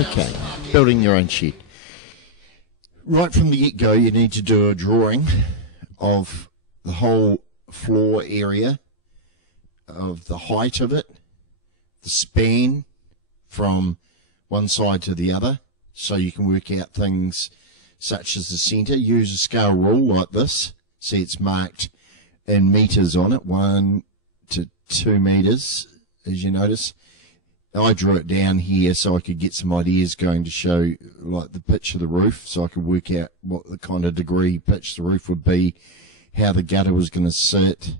Okay, building your own shed. Right from the get-go, you need to do a drawing of the whole floor area, of the height of it, the span from one side to the other, so you can work out things such as the centre. Use a scale rule like this. See, it's marked in metres on it, 1 to 2 metres, as you notice. I drew it down here so I could get some ideas going to show like the pitch of the roof, so I could work out what the kind of degree pitch the roof would be, how the gutter was going to sit,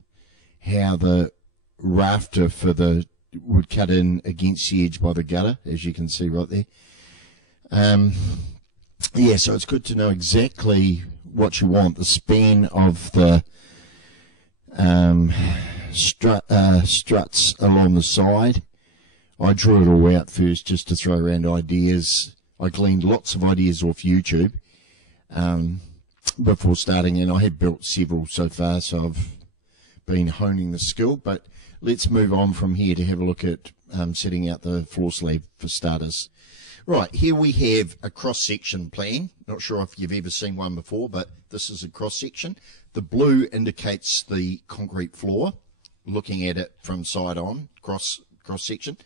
how the rafter for the would cut in against the edge by the gutter, as you can see right there. Yeah, so it's good to know exactly what you want. The span of the struts along the side. I drew it all out first just to throw around ideas. I gleaned lots of ideas off YouTube before starting, and I have built several so far, so I've been honing the skill. But let's move on from here to have a look at setting out the floor slab for starters. Right, here we have a cross-section plan. Not sure if you've ever seen one before, but this is a cross-section. The blue indicates the concrete floor, looking at it from side on, cross-section.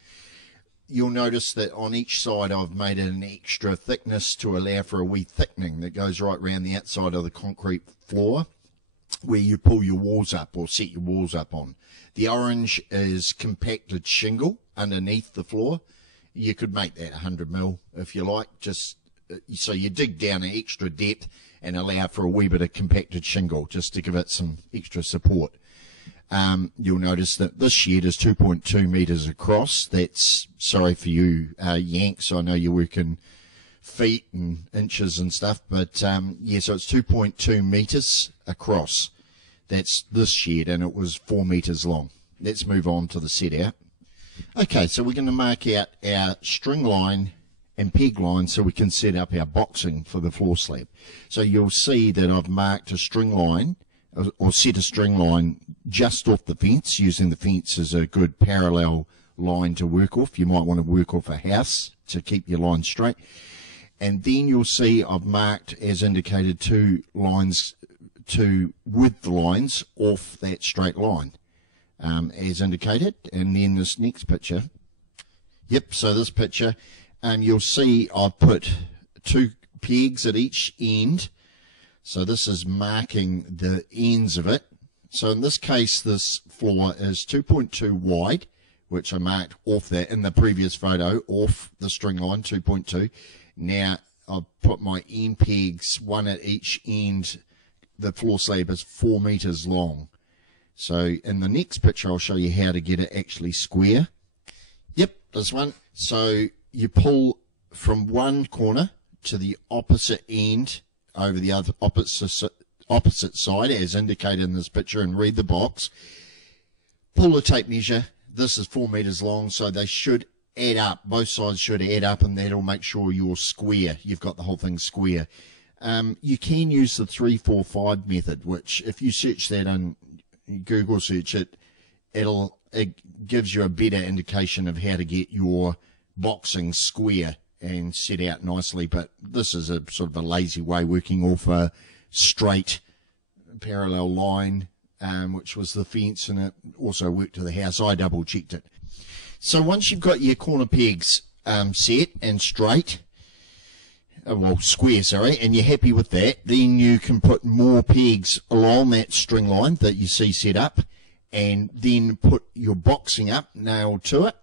You'll notice that on each side I've made it an extra thickness to allow for a wee thickening that goes right around the outside of the concrete floor where you pull your walls up or set your walls up on. The orange is compacted shingle underneath the floor. You could make that 100 mil if you like, just so you dig down an extra depth and allow for a wee bit of compacted shingle just to give it some extra support. You'll notice that this shed is 2.2 metres across. That's, sorry for you Yanks, I know you work in feet and inches and stuff, but yeah, so it's 2.2 metres across. That's this shed, and it was 4 metres long. Let's move on to the set out. Okay, so we're going to mark out our string line and peg line so we can set up our boxing for the floor slab. So you'll see that I've marked a string line, or set a string line just off the fence, using the fence as a good parallel line to work off. You might want to work off a house to keep your line straight. And then you'll see I've marked, as indicated, 2 lines, 2 width lines off that straight line, as indicated. And then this next picture, yep, so this picture, you'll see I've put 2 pegs at each end. So this is marking the ends of it. So in this case, this floor is 2.2 wide, which I marked off that in the previous photo, off the string line, 2.2. Now I've put my end pegs, 1 at each end. The floor slab is 4 metres long. So in the next picture, I'll show you how to get it actually square. Yep, this one. So you pull from one corner to the opposite end over the other opposite side, as indicated in this picture, and read the box. Pull a tape measure. This is 4 metres long, so they should add up. Both sides should add up, and that'll make sure you're square. You've got the whole thing square. You can use the 3-4-5 method, which if you search that on Google search it, it gives you a better indication of how to get your boxing square and set out nicely. But this is a sort of a lazy way, working off a straight parallel line, which was the fence, and it also worked to the house. I double checked it. So once you've got your corner pegs set and straight, well, square, sorry, and you're happy with that, then you can put more pegs along that string line that you see set up, and then put your boxing up nailed to it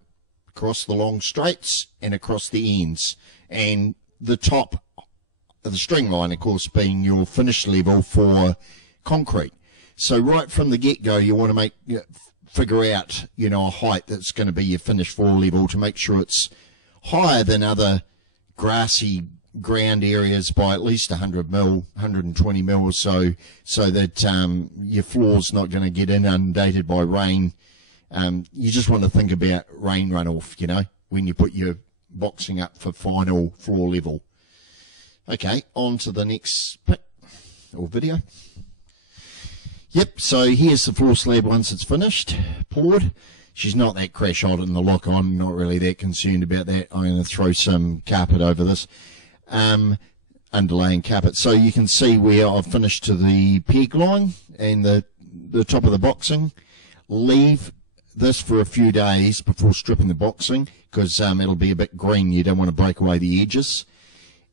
across the long straights and across the ends, and the top of the string line, of course, being your finish level for concrete. So right from the get-go, you want to figure out, you know, a height that's going to be your finish floor level to make sure it's higher than other grassy ground areas by at least 100 mil, 120 mil or so, so that your floor's not going to get inundated by rain. You just want to think about rain runoff, you know, when you put your boxing up for final floor level. Okay, on to the next pic or video. Yep, so here's the floor slab once it's finished, poured. She's not that crash hot in the lock on, not really that concerned about that. I'm going to throw some carpet over this, underlaying carpet. So you can see where I've finished to the peg line and the top of the boxing. Leave this for a few days before stripping the boxing, because it'll be a bit green. You don't want to break away the edges.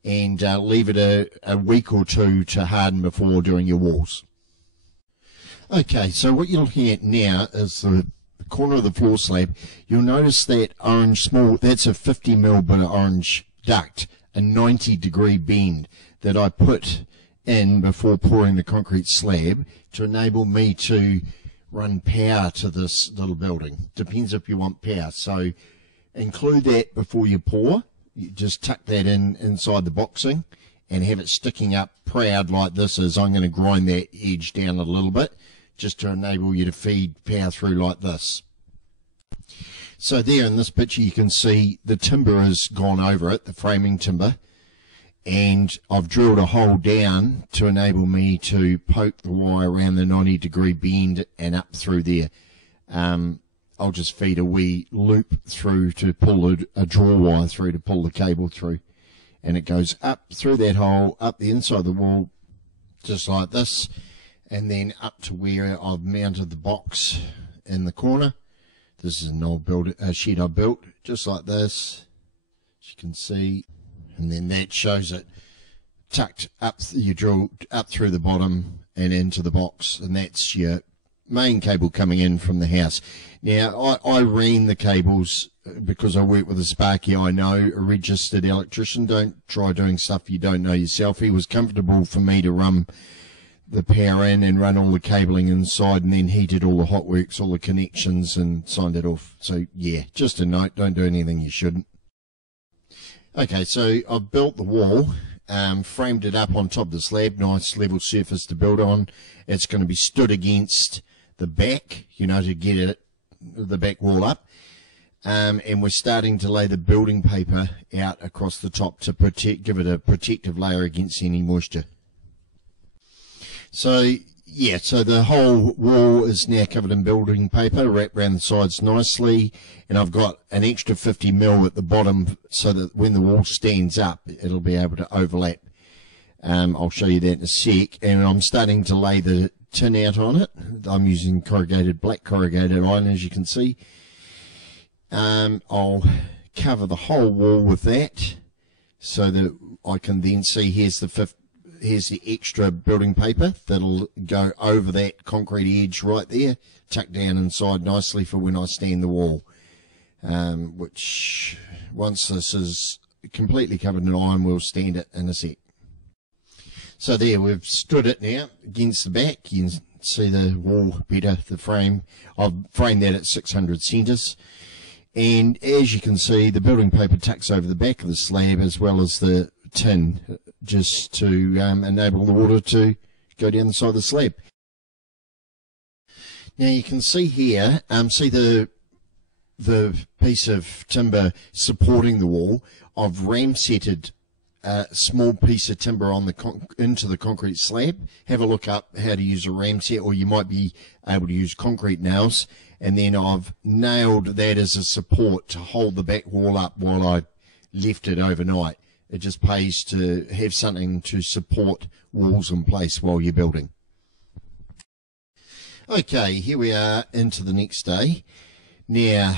And leave it a week or two to harden before doing your walls. Okay, so what you're looking at now is the corner of the floor slab. You'll notice that orange small, that's a 50mm bit of orange duct, a 90-degree bend that I put in before pouring the concrete slab to enable me to run power to this little building. Depends if you want power. So include that before you pour. You just tuck that inside the boxing and have it sticking up proud like this. As I'm going to grind that edge down a little bit just to enable you to feed power through like this. So there in this picture you can see the timber has gone over it, the framing timber, and I've drilled a hole down to enable me to poke the wire around the 90-degree bend and up through there. I'll just feed a wee loop through to pull a draw wire through to pull the cable through, and it goes up through that hole, up the inside of the wall, just like this, and then up to where I've mounted the box in the corner. This is an old shed I built, just like this, as you can see, and then that shows it tucked up. You drill up through the bottom and into the box, and that's your main cable coming in from the house. Now, I ran the cables because I work with a Sparky I know, a registered electrician. Don't try doing stuff you don't know yourself. He was comfortable for me to run the power in and run all the cabling inside, and then he did all the hot works, all the connections, and signed it off. So, yeah, just a note, don't do anything you shouldn't. Okay, so I've built the wall, framed it up on top of the slab, nice level surface to build on. It's going to be stood against the back, you know, to get the back wall up. And we're starting to lay the building paper out across the top to give it a protective layer against any moisture. So, yeah, so the whole wall is now covered in building paper, wrapped around the sides nicely, and I've got an extra 50mm at the bottom so that when the wall stands up, it'll be able to overlap. I'll show you that in a sec, and I'm starting to lay the tin out on it. I'm using black corrugated iron, as you can see. I'll cover the whole wall with that so that I can then see here's the extra building paper that'll go over that concrete edge right there, tucked down inside nicely for when I stand the wall, which once this is completely covered in iron, we'll stand it in a sec. So there, we've stood it now against the back. You can see the wall better, the frame. I've framed that at 600 centres. And as you can see, the building paper tucks over the back of the slab as well as the tin, just to enable the water to go down the side of the slab. Now you can see here, see the piece of timber supporting the wall. I've ramsetted a small piece of timber on into the concrete slab. Have a look up how to use a ramset, or you might be able to use concrete nails. And then I've nailed that as a support to hold the back wall up while I left it overnight. It just pays to have something to support walls in place while you're building. Okay, here we are into the next day. Now,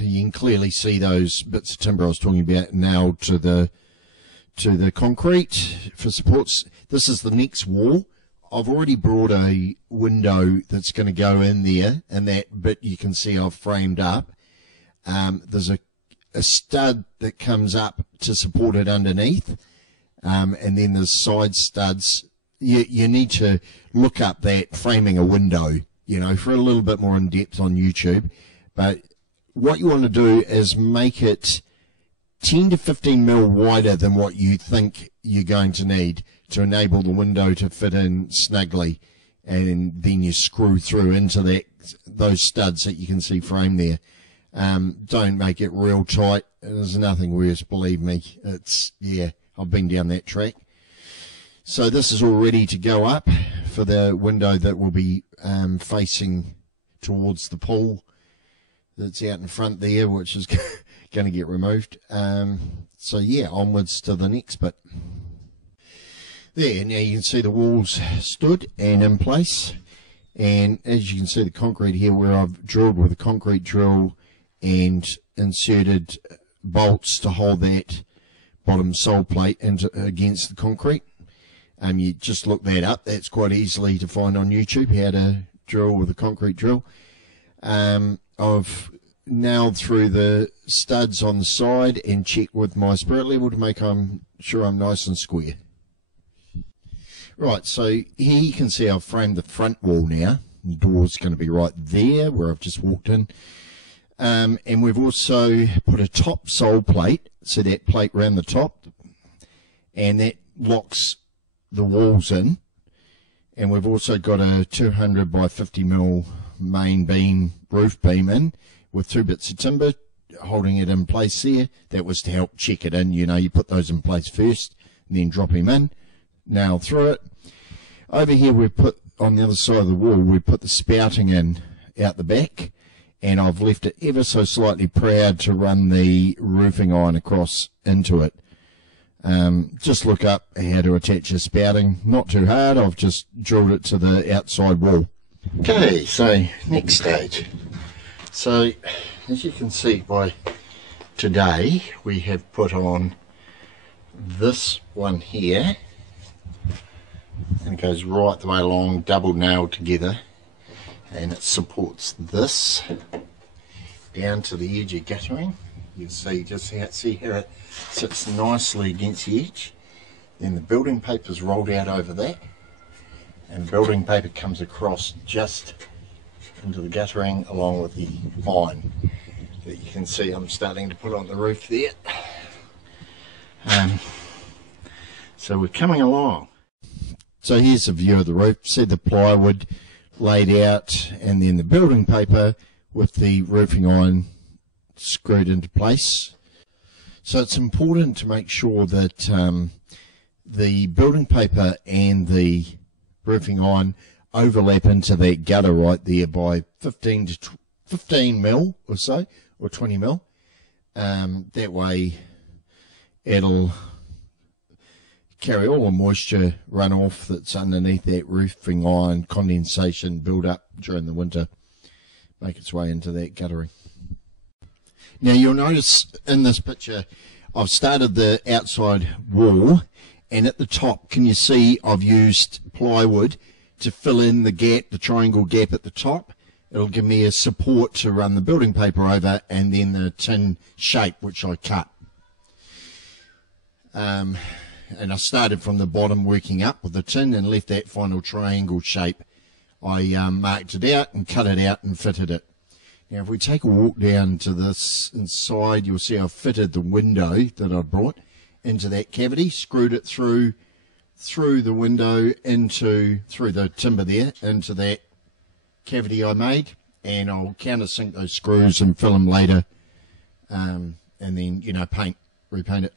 you can clearly see those bits of timber I was talking about nailed to the concrete for supports. This is the next wall. I've already brought a window that's going to go in there, and that bit you can see I've framed up. There's a stud that comes up to support it underneath, and then there's side studs. You need to look up that framing a window, you know, for a little bit more in depth on YouTube. But what you want to do is make it 10 to 15mm wider than what you think you're going to need to enable the window to fit in snugly, and then you screw through into those studs that you can see framed there. Don't make it real tight. There's nothing worse, believe me. Yeah, I've been down that track. So this is all ready to go up for the window that will be facing towards the pool. that's out in front there, which is going to get removed. So yeah, onwards to the next bit. There, now you can see the walls stood and in place, and as you can see the concrete here where I've drilled with a concrete drill and inserted bolts to hold that bottom sole plate against the concrete. You just look that up. That's quite easily to find on YouTube, how to drill with a concrete drill. I've nailed through the studs on the side and checked with my spirit level to make sure I'm nice and square. Right, so here you can see I've framed the front wall now. The door's going to be right there where I've just walked in. And we've also put a top sole plate, so that plate around the top, and that locks the walls in. And we've also got a 200 by 50 mil main beam, roof beam in, with 2 bits of timber holding it in place there. That was to help check it in. You know, you put those in place first, and then drop him in, nail through it. Over here we've put, on the other side of the wall, we've put the spouting in out the back, and I've left it ever so slightly proud to run the roofing iron across into it. Just look up how to attach a spouting. Not too hard, I've just drilled it to the outside wall. Okay, so next stage. So as you can see by today, we have put on this one here, and it goes right the way along, double nailed together, and it supports this down to the edge of guttering. You see just how, see how it sits nicely against the edge. Then the building paper is rolled out over that, and building paper comes across just into the guttering along with the iron that you can see I'm starting to put on the roof there. So we're coming along. So here's a view of the roof. See the plywood laid out, and then the building paper with the roofing iron screwed into place. So it's important to make sure that the building paper and the roofing iron overlap into that gutter right there by 15 mil or so, or 20 mil. That way it'll carry all the moisture runoff that's underneath that roofing iron, condensation build up during the winter, make its way into that guttering. Now you'll notice in this picture I've started the outside wall, and at the top can you see I've used plywood to fill in the gap, the triangle gap at the top. It'll give me a support to run the building paper over, and then the tin shape which I cut. And I started from the bottom working up with the tin and left that final triangle shape. I marked it out and cut it out and fitted it. Now if we take a walk down to this inside, you'll see I've fitted the window that I brought into that cavity, screwed it through the window through the timber there into that cavity I made, and I'll countersink those screws and fill them later, and then, you know, repaint it.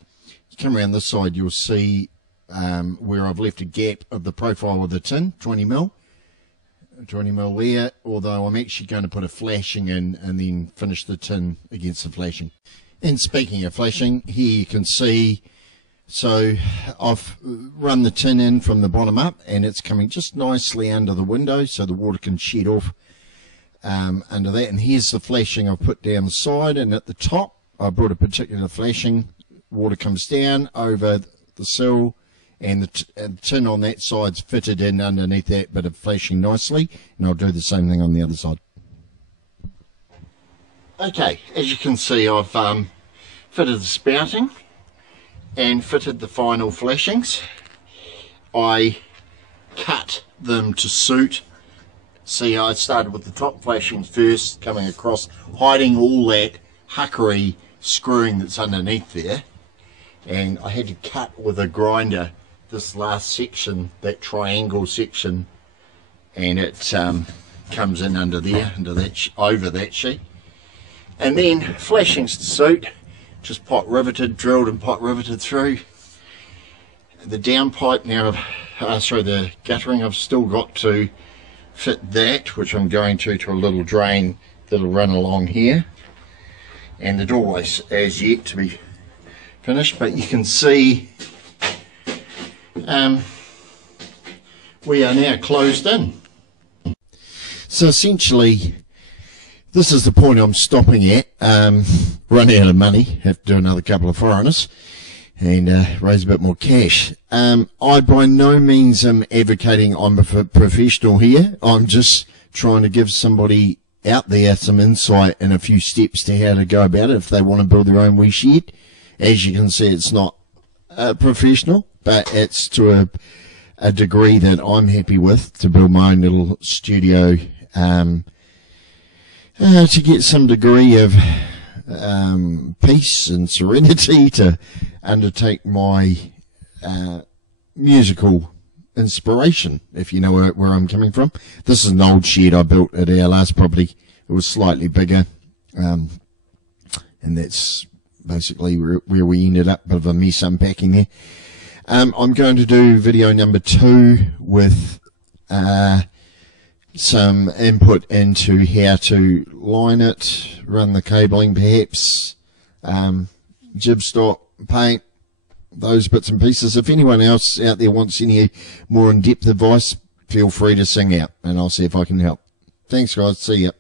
You come around this side, you'll see where I've left a gap of the profile of the tin, 20 mil there, although I'm actually going to put a flashing in and then finish the tin against the flashing. And speaking of flashing, here you can see, so I've run the tin in from the bottom up, and it's coming just nicely under the window so the water can shed off under that. And here's the flashing I've put down the side, and at the top I brought a particular flashing. Water comes down over the sill, and the tin on that side's fitted in underneath that bit of flashing nicely, and I'll do the same thing on the other side. Okay, as you can see, I've fitted the spouting and fitted the final flashings. I cut them to suit. See, I started with the top flashings first, coming across, hiding all that huckery screwing that's underneath there, and I had to cut with a grinder this last section, that triangle section, and it comes in under there, over that sheet. And then flashings to suit, just pot riveted, drilled and pot riveted through. The downpipe now, through the guttering, I've still got to fit that, which I'm going to a little drain that'll run along here, and the doorway's as yet to be finished, but you can see we are now closed in. So essentially this is the point I'm stopping at. Run out of money, have to do another couple of foreigners and raise a bit more cash. I by no means am advocating I'm a professional here. I'm just trying to give somebody out there some insight and a few steps to how to go about it if they want to build their own wee shed. As you can see, it's not professional, but it's to a degree that I'm happy with, to build my own little studio, to get some degree of peace and serenity to undertake my musical inspiration, if you know where I'm coming from. This is an old shed I built at our last property. It was slightly bigger, and that's basically where we ended up. Bit of a mess unpacking there. I'm going to do video number 2 with some input into how to line it, run the cabling perhaps, jib stop, paint, those bits and pieces. If anyone else out there wants any more in-depth advice, feel free to sing out and I'll see if I can help. Thanks guys, see ya.